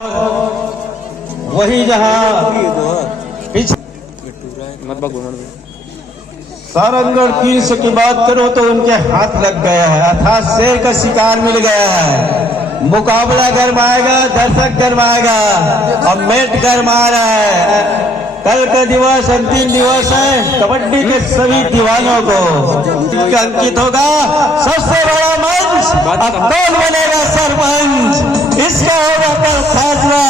वही जहाँ सारंगढ़ किल्स की बात करो तो उनके हाथ लग गया है, अर्थात शेर का शिकार मिल गया है। मुकाबला गरमाएगा, दर्शक गरमाएगा और मैच गरमा रहा है। कल का दिवस अंतिम दिवस है कबड्डी के सभी दीवानों को अंकित होगा सबसे बड़ा मंच। अब कौन बनेगा सरपंच, इसका होगा कल फैसला।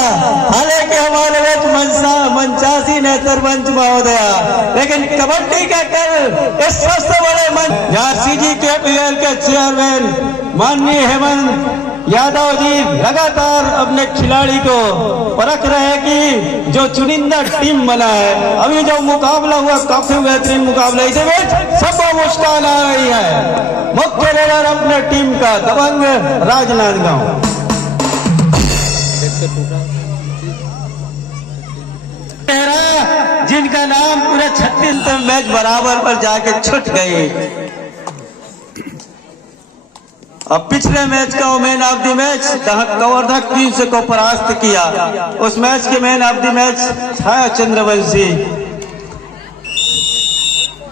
हालांकि हमारे मंचासी ने सरपंच महोदया, लेकिन कबड्डी का कल इस सबसे बड़े मंच जहाँ CGKPL के चेयरमैन माननीय हेमंत यादव जी लगातार अपने खिलाड़ी को परख रहे हैं कि जो चुनिंदा टीम बना है, अभी जो मुकाबला हुआ काफी बेहतरीन मुकाबला, इसे सबको मुस्कान आ रही है। मुख्य लीडर अपने टीम का दबंग राजनांदगांव जिनका नाम पूरे 36 मैच बराबर पर जाके छूट गई। अब पिछले मैच का मैन ऑफ द मैच कवर्धक किल्स को परास्त किया, उस मैच के man of the match Chhaya Chandravanshi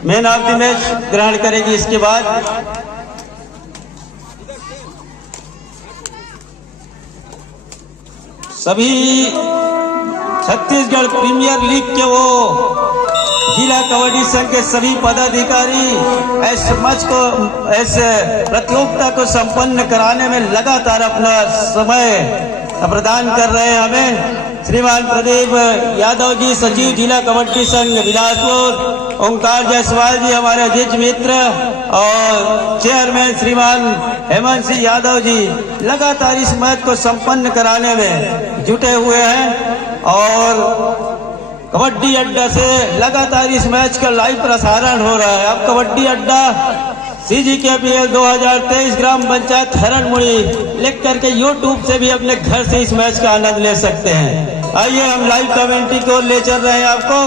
man of the match ग्रहण करेगी। इसके बाद सभी छत्तीसगढ़ प्रीमियर लीग के वो जिला कबड्डी संघ के सभी पदाधिकारी इस मैच को, इस प्रतियोगिता को संपन्न कराने में लगातार अपना समय प्रदान कर रहे हैं। हमें श्रीमान प्रदीप यादव जी, सचिव जिला कबड्डी संघ बिलासपुर, ओंकार जायसवाल जी हमारे अजीज मित्र और चेयरमैन श्रीमान हेमंत सिंह यादव जी लगातार इस मैच को संपन्न कराने में जुटे हुए हैं। और कबड्डी अड्डा से लगातार इस मैच का लाइव प्रसारण हो रहा है। अब कबड्डी अड्डा CGKPL 2023 ग्राम पंचायत हरणमुड़ी लिख करके YouTube से भी अपने घर से इस मैच का आनंद ले सकते हैं। आइए हम लाइव कमेंट्री को ले चल रहे हैं आपको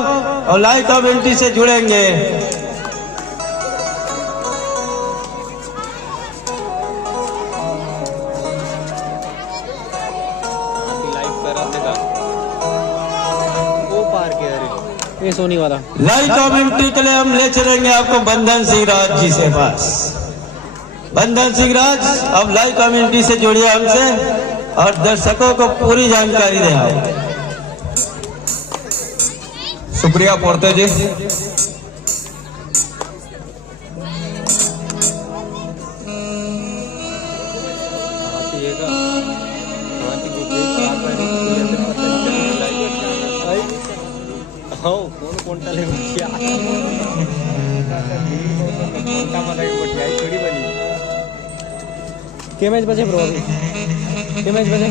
और लाइव कमेंट्री से जुड़ेंगे। ये सोनी वाला लाइव कमेंट्री के लिए हम ले चलेंगे आपको बंधन सिंह राज जी से पास। बंधन सिंह राज, अब लाइव कमेंट्री से जुड़िए हमसे और दर्शकों को पूरी जानकारी दें आप। शुक्रिया पोर्ते जी। के मैच बचे ब्रो, अभी के मैच बचे?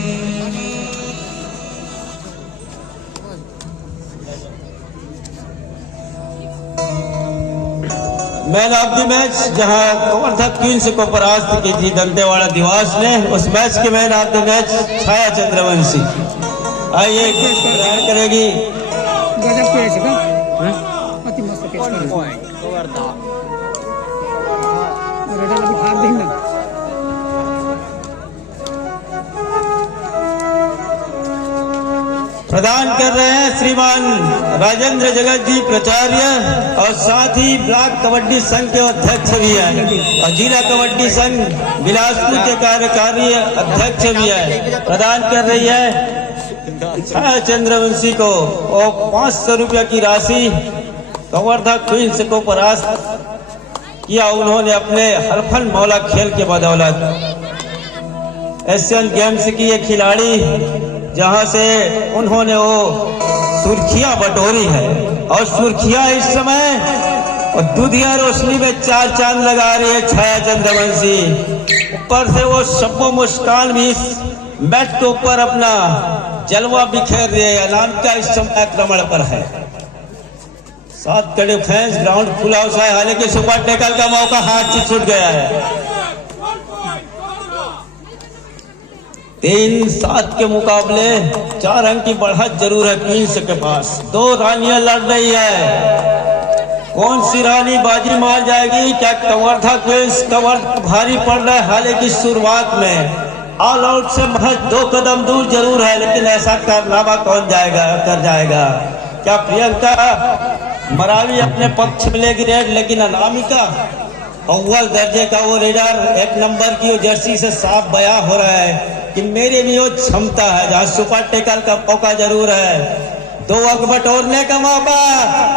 मैन ऑफ द मैच जहां कवर्धक किल्स को परास्त की थी दंतेवाड़ा दिवास ने, उस मैच के man of the match Chhaya Chandravanshi आइए ग्रहण करेगी। प्रदान कर रहे हैं श्रीमान राजेंद्र जगत जी प्राचार्य और साथ ही ब्लॉक कबड्डी संघ के अध्यक्ष भी हैं और जिला कबड्डी संघ बिलासपुर के कार्यकारी अध्यक्ष भी है। प्रदान कर रही है छाया चंद्रवंशी को और 500 रुपया की राशि कवर्धक किल्स को परास्त किया उन्होंने अपने हरफन मौला खेल के बदौलत। एशियन गेम्स की ये खिलाड़ी जहां से उन्होंने वो सुर्खियां बटोरी है और सुर्खियां इस समय दुधिया रोशनी में चार चांद लगा रही है छाया चंद्रवंशी। ऊपर से वो शब्बो मुस्कान भी इस मैच के ऊपर अपना जलवा बिखेर रही है। ऐलान का इस समय आक्रमण पर है। 7 कड़े फैंस, ग्राउंड खुला हुआ है, हालांकि सुपर टैकल का मौका हाथ से छूट गया है। 3-7 के मुकाबले 4 अंक की बढ़त जरूर है किल्स के पास। 2 रानियां लड़ रही है, कौन सी रानी बाजी मार जाएगी? क्या कवर्धक किल्स कवर्धक भारी पड़ रहा है? हालांकि शुरुआत में ऑल आउट से महज 2 कदम दूर जरूर है, लेकिन ऐसा कारनामा कौन कर जाएगा? क्या प्रियंका मरावी अपने पक्ष में लेगी रेड, लेकिन अनामिका अव्वल दर्जे का वो रेडर 1 नंबर की वो जर्सी से साफ बयां हो रहा है कि मेरे भी वो क्षमता है। जहाँ सुपर टेकल का मौका जरूर है, 2 अंक बटोरने का मौका।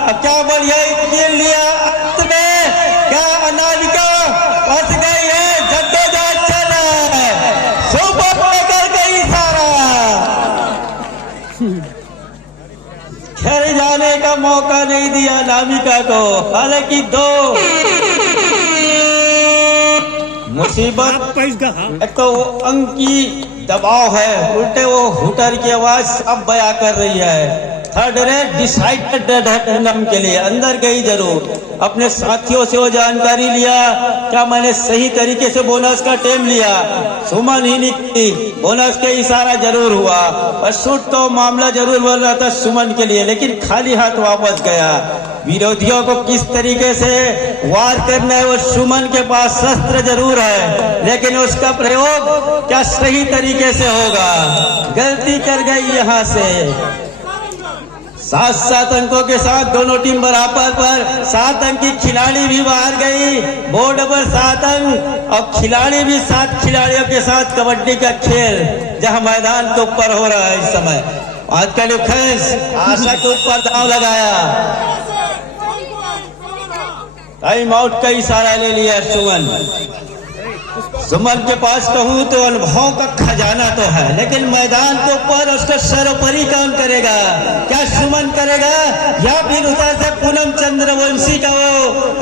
अब क्या बढ़िया खेल लिया अंत में, क्या अनामिका फंस गई है, जद्दोजहद चल रहा है, सुपर टेकल का इशारा, घर जाने का मौका नहीं दिया अनामिका को। हालांकि 2 मुसीबत, एक तो वो अंक की दबाव है, उल्टे वो हुटर की आवाज अब बयां कर रही है। थर्ड रेट डिसाइडेड है पूनम के लिए, अंदर गई जरूर, अपने साथियों से वो जानकारी लिया, क्या मैंने सही तरीके से बोनस का टेम लिया, सुमन ही निकली, बोनस के इशारा जरूर हुआ, और शूट तो मामला जरूर बोल रहा था सुमन के लिए, लेकिन खाली हाथ वापस गया। विरोधियों को किस तरीके से वार करना है, वो सुमन के पास शस्त्र जरूर है, लेकिन उसका प्रयोग क्या सही तरीके से होगा? गलती कर गई यहाँ से। 7-7 अंकों के साथ दोनों टीम बराबर पर, 7 अंक की खिलाड़ी भी बाहर गई, बोर्ड पर 7 अंक, और खिलाड़ी भी 7 खिलाड़ियों के साथ कबड्डी का खेल जहां मैदान के ऊपर हो रहा है इस समय। आज का डिफेंस आशा के ऊपर दांव लगाया, टाइम आउट का इशारा ले लिया सुमन के पास कहूँ तो अनुभव का खजाना तो है, लेकिन मैदान के ऊपर उसका सर्वोपरि काम करेगा। क्या सुमन करेगा, या फिर उधर से पूनम चंद्रवंशी का वो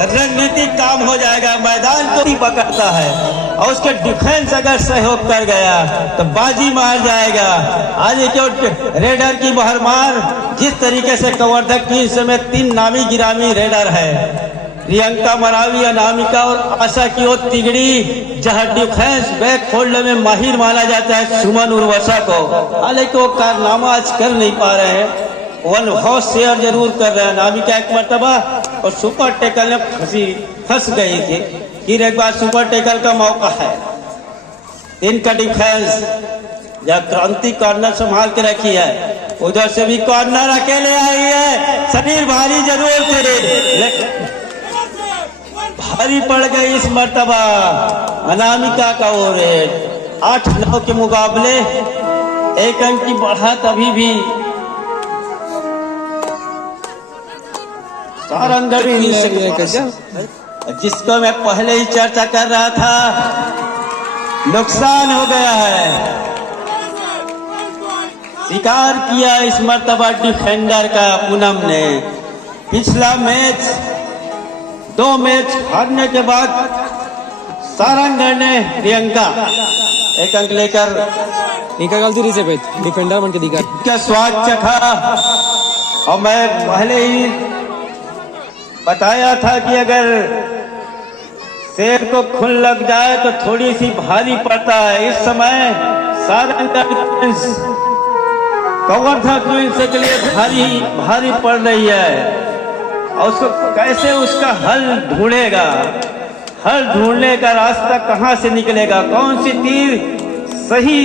रणनीतिक काम हो जाएगा? मैदान को भी पकड़ता है, और उसके डिफेंस अगर सहयोग कर गया तो बाजी मार जाएगा। आज क्यों रेडर की बहरमार, जिस तरीके से कवर्धक टीम समेत 3 नामी गिरामी रेडर है, प्रियंका मरावी, अनामिका और आशा की वो तिगड़ी, जहां डिफेंस बैक होल्ड में माहिर माना जाता है सुमन उर्वशा को, हालांकि वो कारनामा आज कर नहीं पा रहे हैं, वो अनुभव शेयर जरूर कर रहे हैं। अनामिका एक मरतबा और सुपर टेकल में फंस गई थी, फिर एक बार सुपर टेकल का मौका है। इनका डिफेंस जब क्रांति कॉर्नर संभाल के रखी है, उधर से भी कॉर्नर अकेले आई है, शरीर भारी जरूर थे, भारी पड़ गई इस मर्तबा अनामिका का वो रेट। 8-9 के मुकाबले 1 अंक की बढ़त अभी भी जिसको मैं पहले ही चर्चा कर रहा था, नुकसान हो गया है। शिकार किया इस मर्तबा डिफेंडर का पूनम ने। पिछला मैच 2 मैच हारने के बाद सारंगढ़ ने प्रियंका 1 अंक लेकर डिफेंडर बन के दिखा क्या स्वाद चखा। और मैं पहले ही बताया था कि अगर शेर को खून लग जाए तो थोड़ी सी भारी पड़ता है। इस समय सारंगढ़ कवर्धक ट्विंस के लिए भारी पड़ रही है, और उसको कैसे उसका हल ढूंढेगा, हल ढूंढने का रास्ता कहां से निकलेगा, कौन सी तीर सही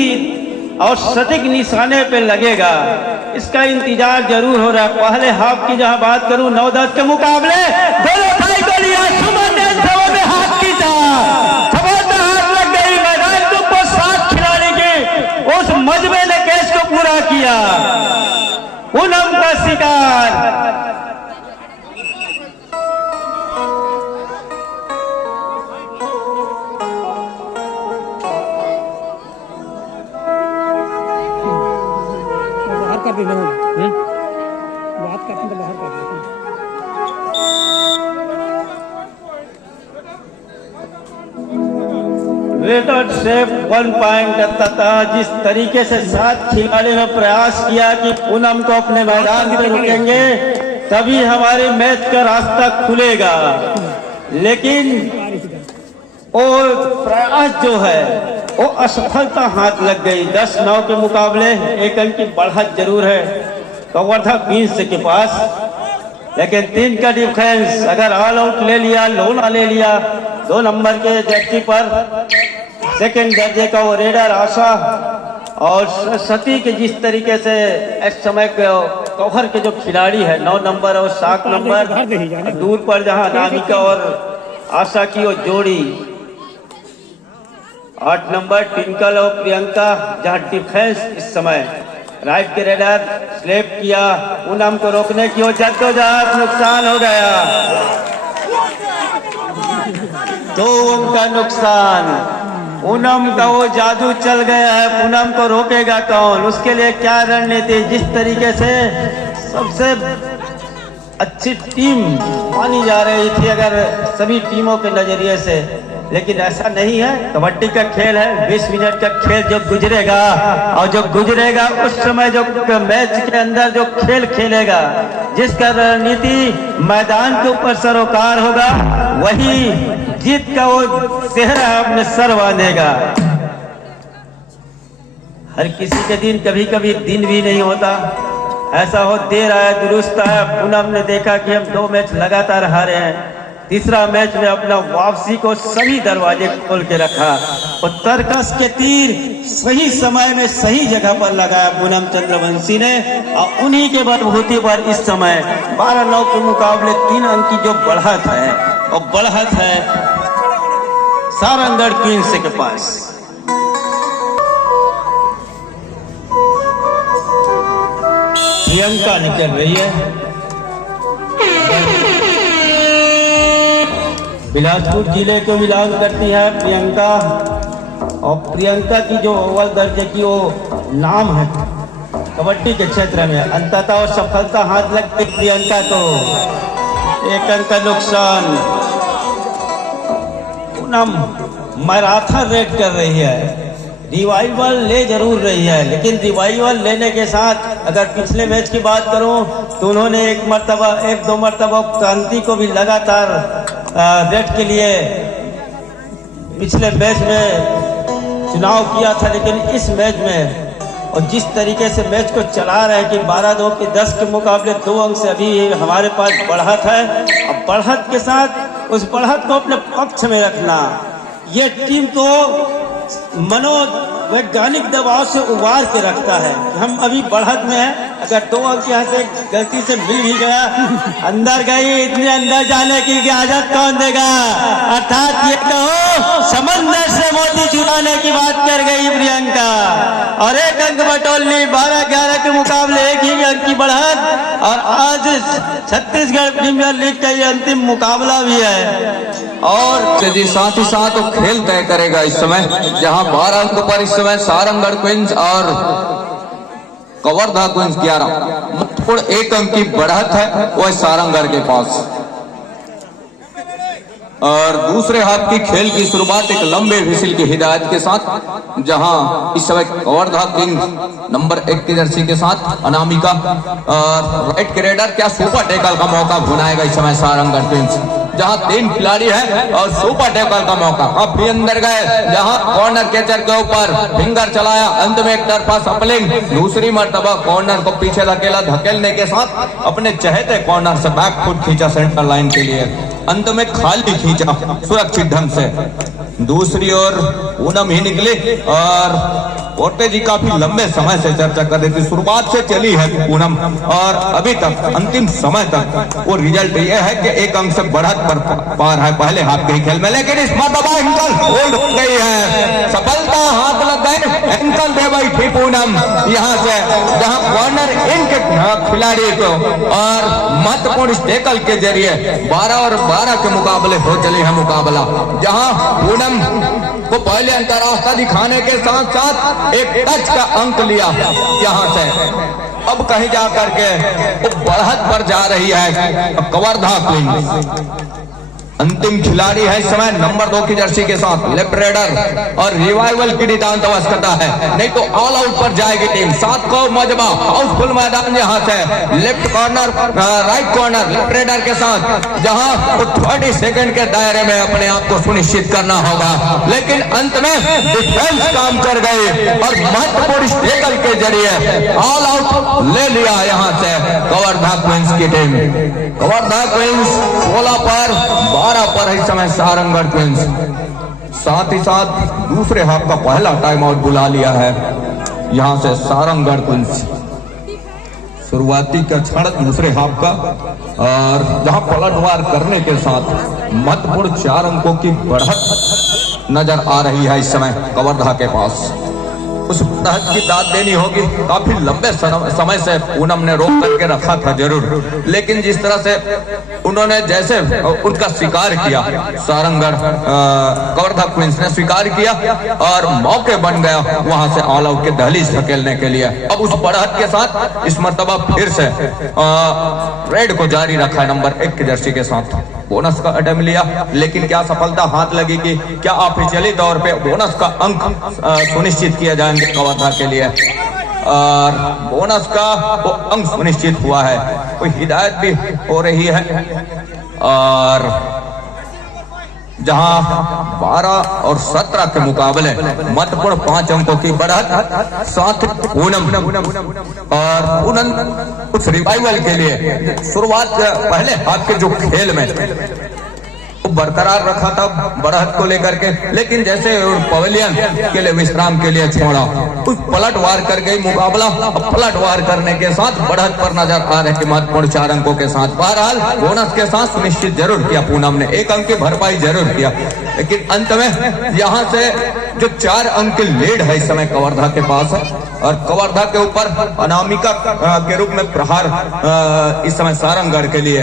और सटीक निशाने पे लगेगा, इसका इंतजार जरूर हो रहा है। पहले हाफ की जहां बात करूं, 9-10 के मुकाबले दोनों भाई को लिया, सुमन ने जवाब में हाथ खींचा, हाथ लग गई, मैदान के ऊपर 7 खिलाड़ी के उस मजबे ने केस को पूरा किया। पूनम का शिकार कर देना, बात करते तो बाहर कर देते। रेडर से 1 पॉइंट तथा जिस तरीके से 7 खिलाड़ियों ने प्रयास किया कि पूनम को अपने मैदान में रुकेंगे तभी हमारे मैच का रास्ता खुलेगा, लेकिन वो प्रयास जो है वो असफलता हाथ लग गई। 10-9 के मुकाबले 1 अंक की बढ़त जरूर है कवर्धक टीम के पास, लेकिन 3 का डिफेंस अगर ऑल आउट ले लिया, लोना ले लिया 2 नंबर के जर्सी पर, सेकंड दर्जे का वो रेडर आशा और सरस्वती के जिस तरीके से इस समय कवर के जो खिलाड़ी है 9 नंबर और 7 नंबर, दूर पर जहां अनामिका और आशा की वो जोड़ी, 8 नंबर ट्विंकल और प्रियंका, जहां डिफेंस इस समय राइट के रेडर स्लेप किया, पूनम को रोकने की वो जद्दोजहद नुकसान हो गया, 2 अंक का नुकसान। पूनम का वो जादू चल गया है, पूनम को रोकेगा कौन, उसके लिए क्या रणनीति, जिस तरीके से सबसे अच्छी टीम मानी जा रही थी अगर सभी टीमों के नजरिए से, लेकिन ऐसा नहीं है। कबड्डी का खेल है, 20 मिनट का खेल जो गुजरेगा और जो गुजरेगा उस समय जो मैच के अंदर जो खेल खेलेगा, जिसका रणनीति मैदान के ऊपर सरोकार होगा, वही जीत का वो सेहरा अपने सर बांधेगा। हर किसी के दिन कभी कभी दिन भी नहीं होता, ऐसा हो देर आया दुरुस्त आया। पूनम ने देखा कि हम 2 मैच लगातार हारे हैं, तीसरा मैच में अपना वापसी को सभी दरवाजे खोल के रखा और तरकस के तीर सही समय में सही जगह पर लगाया पूनम चंद्रवंशी ने, और उन्हीं के बलबूते पर इस समय 12-9 के मुकाबले 3 अंक की जो बढ़त है, और बढ़त है सारंगढ़ क्वींस के पास। प्रियंका निकल रही है, बिलासपुर जिले को बिलोंग करती है प्रियंका, और प्रियंका की जो अव्वल दर्जे की वो नाम है कबड्डी के क्षेत्र में, अंततः और सफलता हाथ लगती प्रियंका को। 1 अंक का नुकसान। पूनम मैराथन रेड कर रही है, रिवाइवल ले जरूर रही है, लेकिन रिवाइवल लेने के साथ अगर पिछले मैच की बात करूं तो उन्होंने 1-2 मरतबा क्रांति को भी लगातार रेड के लिए पिछले मैच में चुनाव किया था, लेकिन इस मैच में और जिस तरीके से मैच को चला रहे हैं कि 12-2 के 10 के मुकाबले 2 अंक से अभी हमारे पास बढ़त है। अब बढ़त के साथ उस बढ़त को अपने पक्ष में रखना, ये टीम को मनोवैज्ञानिक दबाव से उबार के रखता है। हम अभी बढ़त में हैं, अगर 2 अंक यहाँ से गलती से मिल भी गया, अंदर गई, इतने अंदर जाने की इजाजत कौन देगा। अर्थात ये कहो समंदर से मोती चुराने की बात कर गई प्रियंका, और 1 अंक बटोलनी। 12-11 के मुकाबले 1 ही अंक की बढ़त, और आज छत्तीसगढ़ प्रीमियर लीग का ये अंतिम मुकाबला भी है। और जी साथ ही साथ वो खेल तय करेगा इस समय, जहां 12 अंक पर इस समय सारंगढ़ क्वींस और कवर्धा क्वींस 11, महत्वपूर्ण 1 अंक की बढ़त है वह सारंगढ़ के पास। और दूसरे हाफ की खेल की शुरुआत एक लंबे विसिल की हिदायत के साथ, जहां इस समय कवर्धा किंग्स नंबर 1 की जर्सी के साथ अनामिका और राइट के रेडर क्या सुपर टैकल का मौका भुनाएगा इस समय सारंगढ़ किंग्स, जहां 3 खिलाड़ी हैं और सुपर टैकल का मौका। अब भी अंदर गए, जहां कॉर्नर कैचर के ऊपर फिंगर चलाया, अंत में एक तरफा सपलिंग, दूसरी मर्तबा कॉर्नर को पीछे धकेला, धकेलने के साथ अपने चहेते कॉर्नर से बैक फुट खींचा सेंटर लाइन के लिए, अंत में खाली खींचा सुरक्षित ढंग से। दूसरी ओर पूनम ही निकली, और पोर्ते जी काफी लंबे समय से चर्चा कर रही थी, शुरुआत से चली है पूनम और अभी तक अंतिम समय तक वो रिजल्ट ये है कि 1 अंक से बढ़त पर पार है पहले हाफ के खेल में, लेकिन इस मरतबा एंकल होल्ड हो गई है, सफलता हाथ लग गए, एंकल दे बैठी पूनम यहाँ से, जहाँ कॉर्नर इन के खिलाड़ी को और महत्वपूर्ण इस टैकल के जरिए 12 और 12 के मुकाबले हो चले है मुकाबला, जहाँ पूनम को पहले अंतरराष्ट्र दिखाने के साथ साथ एक टच का अंक लिया यहाँ से। अब कहीं जा करके वो बढ़त पर जा रही है कवर्धा क्वींस। अंतिम खिलाड़ी है इस समय नंबर 2 की जर्सी के साथ लेफ्ट रेडर, और रिवाइवल की नितांत आवश्यकता है, नहीं तो ऑल आउट पर जाएगी टीम। 7 को मजबा हाउसफुल मैदान यहाँ से, left corner right corner left raider के साथ, जहाँ 30 सेकंड के दायरे में अपने आप को सुनिश्चित करना होगा, लेकिन अंत में डिफेंस काम कर गई और महत्वपूर्ण टैकल के जरिए ऑल आउट ले लिया यहाँ से कवर्धा क्वींस की टीम। कवर्धा क्वींस 16 पर 12 पर इस समय सारंगढ़ क्वींस। साथ ही साथ दूसरे हाफ का पहला टाइम आउट बुला लिया है यहां से सारंगगढ़ क्वींस। शुरुआती का क्षण दूसरे हाफ का, और जहां पलटवार करने के साथ महत्वपूर्ण 4 अंकों की बढ़त नजर आ रही है इस समय कवर्धा के पास। उस बढ़त की दाद देनी होगी। काफी लंबे समय से पूनम ने रोक करके रखा था जरूर, लेकिन जिस तरह से उन्होंने जैसे उनका स्वीकार किया, सारंगगढ़ कवर्धा क्वींस ने स्वीकार किया और मौके बन गया वहां से ऑल आउट के दहलीज धकेलने के लिए। अब उस बढ़त के साथ इस मर्तबा फिर से रेड को जारी रखा है नंबर 1 की जर्सी के साथ। बोनस का अटेम्प्ट लिया, लेकिन क्या सफलता हाथ लगेगी? क्या ऑफिशियली तौर पे बोनस का अंक सुनिश्चित किया जाएंगे कवर्धा के लिए? और बोनस का वो अंक सुनिश्चित हुआ है, कोई हिदायत भी हो रही है। और जहां 12 और 17 के मुकाबले महत्वपूर्ण 5 अंकों की बढ़त, साथ पूनम और पूनम कुछ रिवाइवल के लिए शुरुआत पहले हाथ के जो खेल में बरकरार रखा था बढ़त को लेकर के, लेकिन जैसे पवेलियन के लिए विश्राम के लिए छोड़ा, उस पलटवार कर गई मुकाबला। पलटवार करने के साथ बढ़त पर नजर आ रहे महत्वपूर्ण 4 अंकों के साथ। बहरहाल बोनस के साथ सुनिश्चित जरूर किया पूनम ने, 1 अंक की भरपाई जरूर किया, लेकिन अंत में यहां से जो 4 अंक की लीड है इस समय कवर्धा के पास है। और कवर्धा के ऊपर अनामिका के रूप में प्रहार इस समय सारंगगढ़ के लिए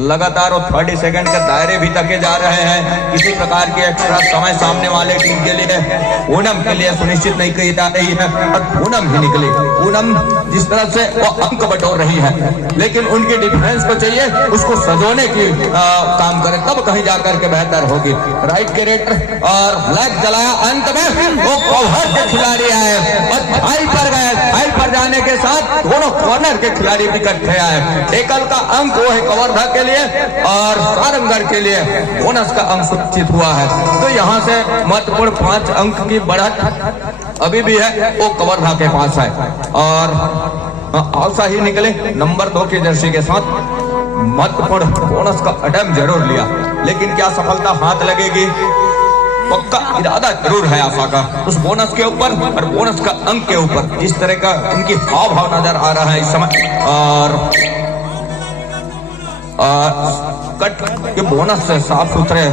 लगातार 30 सेकंड के दायरे भी तके जा रहे हैं। किसी प्रकार की एक्स्ट्रा समय सामने वाले टीम के लिए, पूनम के लिए सुनिश्चित नहीं की जा रही है। और पूनम ही निकली, पूनम जिस तरह से वो अंक बटोर रही है, लेकिन उनकी डिफेंस को चाहिए उसको सजोने की काम करे, तब कहीं जाकर के बेहतर होगी। राइट कैरेक्टर और ब्लैक जलाया, अंत में वो कवर के खिलाड़ी आए और फाइल पर गए। फाइल पर जाने के साथ दोनों कॉर्नर के खिलाड़ी भी इकट्ठे आए। टेकल का अंक वो है कवर्धा के लिए और सारंगगढ़ के लिए बोनस का अंक सुनिश्चित हुआ है। तो यहां से महत्वपूर्ण 5 अंक की बढ़त अभी भी है, वो कवर्धा के पास है। और आशा ही निकले नंबर 2 की जर्सी के साथ महत्वपूर्ण बोनस का अटेम्प्ट जरूर लिया, लेकिन क्या सफलता हाथ लगेगी? पक्का इरादा जरूर है आशा का उस बोनस के ऊपर और बोनस का अंक के ऊपर। जिस तरह का उनकी हाव भाव नजर आ रहा है इस समय, और कट के बोनस से साफ सुथरे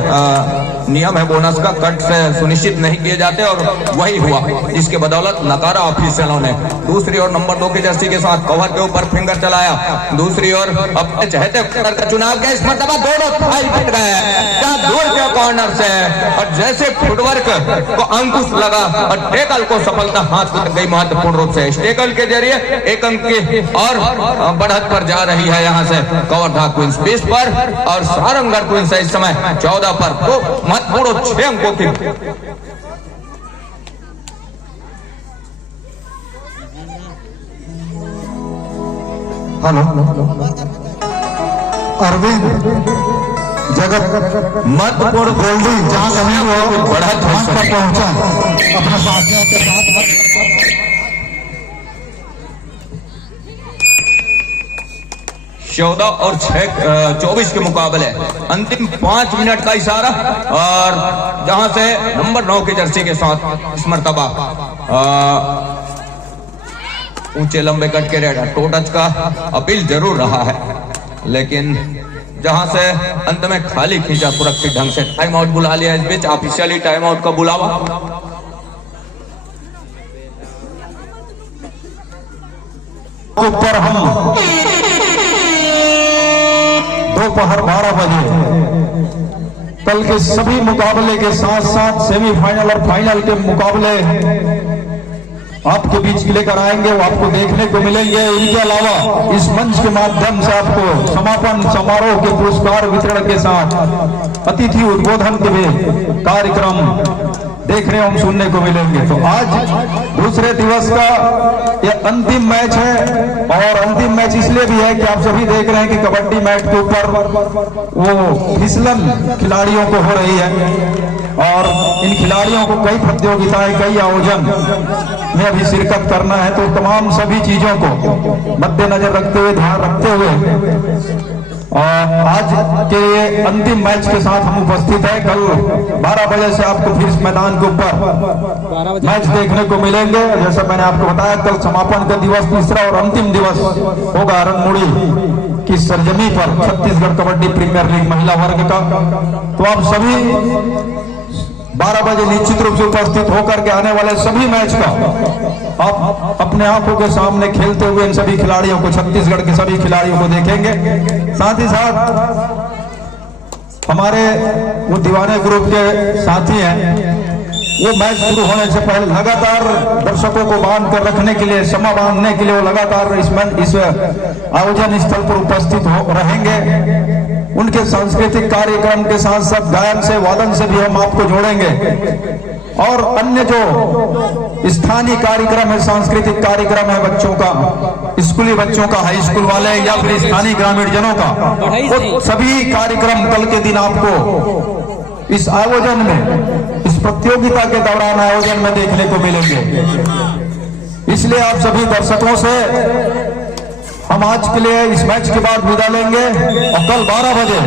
नियम है बोनस का, कट से सुनिश्चित नहीं किए जाते, और वही हुआ जिसके बदौलत नकारा ऑफिशियलों ने। दूसरी ओर नंबर 2 की जर्सी के साथ कवर के ऊपर फिंगर चलाया, दूसरी ओर अपने चहते कॉर्नर का चुनाव किया। इस मर्तबा दोनों फाइल पिट गए दूर के कॉर्नर से, और जैसे फुटवर्क को अंकुश लगा और टेकल को सफलता हाथ लग गई महत्वपूर्ण रूप से। इस टेकल के जरिए 1 अंक की और बढ़त पर जा रही है यहां से कवर्धा क्वींस 20 पर और सारंगगढ़ क्वींस इस समय 14 पर। तो महत्वपूर्ण 6 अंकों की अरविंद जगत महत्वपूर्ण गोल्डी जहां कहीं वो बढ़त पर पहुंचा अपने साथियों के साथ। 14 और 24 के मुकाबले अंतिम 5 मिनट का इशारा, और जहां से नंबर 9 की जर्सी के साथ इस मर्तबा ऊंचे लंबे कट के रेड टो टच का अपील जरूर रहा है, लेकिन जहां से अंत में खाली खींचा सुरक्षित ढंग से। टाइम आउट बुला लिया इस बीच, ऑफिशियली टाइम आउट का बुलावा। ऊपर हम दोपहर 12 बजे कल के सभी मुकाबले के साथ साथ सेमीफाइनल और फाइनल के मुकाबले आपके बीच लेकर आएंगे, वो आपको देखने को मिलेंगे। इनके अलावा इस मंच के माध्यम से आपको समापन समारोह के पुरस्कार वितरण के साथ अतिथि उद्बोधन के भी कार्यक्रम देखने और सुनने को मिलेंगे। तो आज दूसरे दिवस का ये अंतिम मैच है, और अंतिम मैच इसलिए भी है कि आप सभी देख रहे हैं कि कबड्डी मैट के ऊपर वो फिसलन खिलाड़ियों को हो रही है, और इन खिलाड़ियों को कई प्रतियोगिताएं, कई आयोजन में अभी शिरकत करना है। तो तमाम सभी चीजों को मद्देनजर रखते हुए, ध्यान रखते हुए और आज के ये अंतिम मैच के साथ हम उपस्थित हैं। कल 12 बजे से आपको फिर इस मैदान के ऊपर मैच देखने को मिलेंगे। जैसा मैंने आपको बताया, कल समापन का दिवस तीसरा और अंतिम दिवस होगा अरनमुड़ी की सरजमी पर छत्तीसगढ़ कबड्डी प्रीमियर लीग महिला वर्ग का। तो आप सभी 12 बजे निश्चित रूप से उपस्थित होकर के आने वाले सभी मैच का आप अपने आंखों के सामने खेलते हुए इन सभी खिलाड़ियों को, छत्तीसगढ़ के सभी खिलाड़ियों को देखेंगे। साथ ही साथ हमारे वो दीवाने ग्रुप के साथी हैं, वो मैच शुरू होने से पहले लगातार दर्शकों को बांध कर रखने के लिए, समा बांधने के लिए वो लगातार इस आयोजन स्थल पर उपस्थित रहेंगे। उनके सांस्कृतिक कार्यक्रम के साथ साथ गायन से, वादन से भी हम आपको जोड़ेंगे और अन्य जो स्थानीय कार्यक्रम है, सांस्कृतिक कार्यक्रम है बच्चों का, स्कूली बच्चों का, हाई स्कूल वाले या फिर स्थानीय ग्रामीण जनों का, वो सभी कार्यक्रम कल के दिन आपको इस आयोजन में, इस प्रतियोगिता के दौरान आयोजन में देखने को मिलेंगे। इसलिए आप सभी दर्शकों से हम आज के लिए इस मैच के बाद विदा लेंगे और कल 12 बजे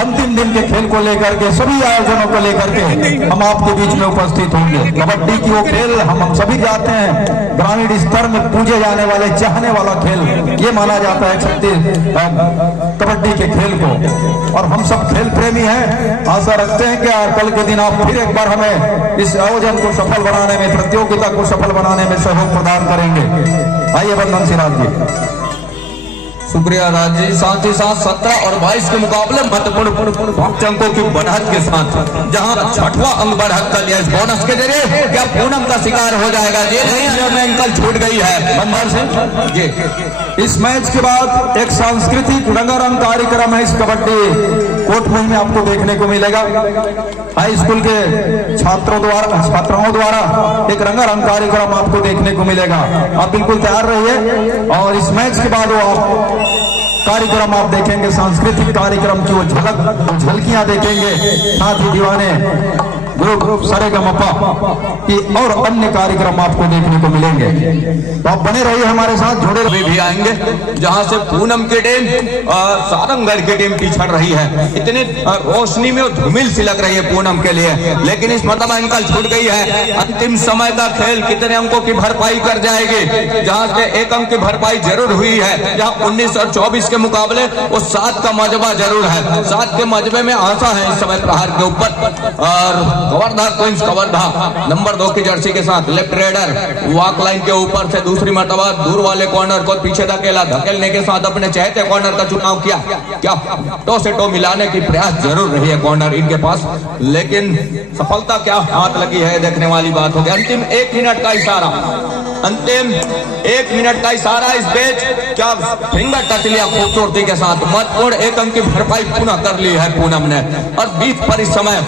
अंतिम दिन के खेल को लेकर के, सभी आयोजनों को लेकर के हम आपके बीच में उपस्थित होंगे। कबड्डी की वो खेल हम सभी जानते हैं, ग्रामीण स्तर में पूजे जाने वाले, चाहने वाला खेल ये माना जाता है कबड्डी के खेल को, और हम सब खेल प्रेमी हैं। आशा रखते हैं कि कल के दिन आप फिर एक बार हमें इस आयोजन को सफल बनाने में, प्रतियोगिता को सफल बनाने में सहयोग प्रदान करेंगे। आइए वंदन सिराज जी। शुक्रिया राज जी। साथ ही साथ 17 और 22 के मुकाबले महत्वपूर्ण 5 अंकों की बढ़त के साथ जहां 6वां अंक बढ़त कर लिया इस बोनस के जरिए, क्या पूनम का शिकार हो जाएगा? जी नहीं, में अंकल छूट गई है बंदर से जी। इस मैच के बाद एक सांस्कृतिक रंगारंग कार्यक्रम है इस कबड्डी कोर्ट में आपको देखने को मिलेगा। हाई स्कूल के छात्राओं द्वारा एक रंगारंग कार्यक्रम आपको देखने को मिलेगा। आप बिल्कुल तैयार रहिए और इस मैच के बाद वो आप कार्यक्रम आप देखेंगे, सांस्कृतिक कार्यक्रम की वो झलकियां देखेंगे। साथ ही दीवाने ग्रुप सरेगमपा की और अन्य कार्यक्रम आपको देखने को मिलेंगे। तो आप बने रहिए हमारे साथ, जुड़े रहिए। भी आएंगे जहां से पूनम की टीम सारंगढ़ की टीम पिछड़ रही है। इतनी रोशनी में धूमिल सी लग रही है पूनम के लिए, लेकिन इस मतलब अंकल छूट गई है। अंतिम समय का खेल कितने अंकों की भरपाई कर जाएगी? जहां से 1 अंक की भरपाई जरूर हुई है, जहां 19 और 24 के मुकाबले वो 7 का मजबा जरूर है। 7 के मजबे में आशा है इस समय प्रहार के ऊपर। और कवर्धा क्वींस कवर्धा नंबर 2 की जर्सी के साथ लेफ्ट रेडर वॉक लाइन के ऊपर से दूसरी मर्तबा दूर वाले कॉर्नर को पीछे धकेलने के साथ अपने चाहते कॉर्नर का चुनाव किया। क्या टो से टो मिलाने की प्रयास जरूर रही है कॉर्नर इनके पास, लेकिन सफलता क्या हाथ लगी है देखने वाली बात होगी। अंतिम 1 मिनट का इशारा, अंतिम 1 मिनट का इशारा इस मैच, क्या फिंगर टच लिया खूबसूरती के साथ। महत्वपूर्ण 1 अंक की भरपाई पुनः कर ली है पूनम ने। और 20 पर इस समय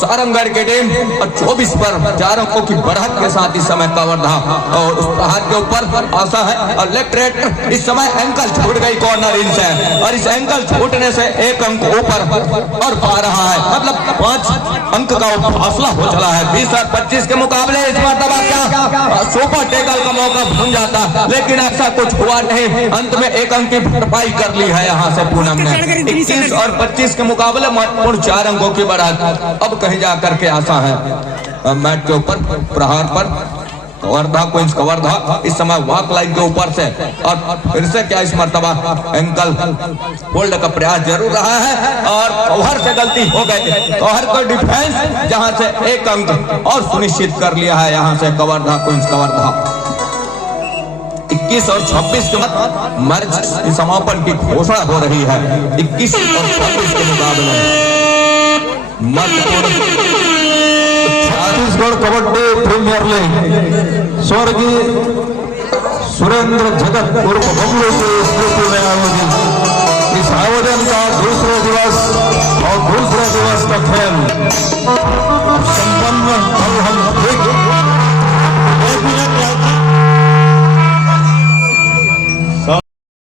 सारंगढ़ की टीम और 24 पर 4 अंकों की बढ़त के साथ इस समय कवर्धा और उस प्रहार के ऊपर आशा है। और लेफ्ट रेड इस समय एंकल छूट गई कॉर्नर इन से, और इस एंकल छूटने से 1 अंक ऊपर और पा रहा है, मतलब 5 अंक का फासला हो चला है। 20 और 25 के मुकाबले इस मर्तबा क्या सुपर टेकल का मौका भूल जाता, लेकिन ऐसा कुछ हुआ नहीं। अंत में 1 अंक की भरपाई कर ली है यहाँ से पूनम ने। 21 और 25 के मुकाबले महत्वपूर्ण 4 अंकों की बढ़त अब कहीं जाकर के आशा है मैच के ऊपर प्रहार पर। कवर्धा क्वींस कवर्धा इस समय वॉक लाइन के ऊपर से, और फिर से क्या इस मर्तबा एंकल होल्ड का प्रयास जरूर रहा है और कवर से गलती हो गई। कवर को डिफेंस जहां से 1 अंक और सुनिश्चित कर लिया है यहाँ से कवर्धा क्वींस कवर्धा। 21 और 26 के बाद मैच समापन की घोषणा हो रही है। 21 और 26 के मुकाबले छत्तीसगढ़ कबड्डी प्रीमियर लीग स्वर्गीय सुरेंद्र जगत उर्फ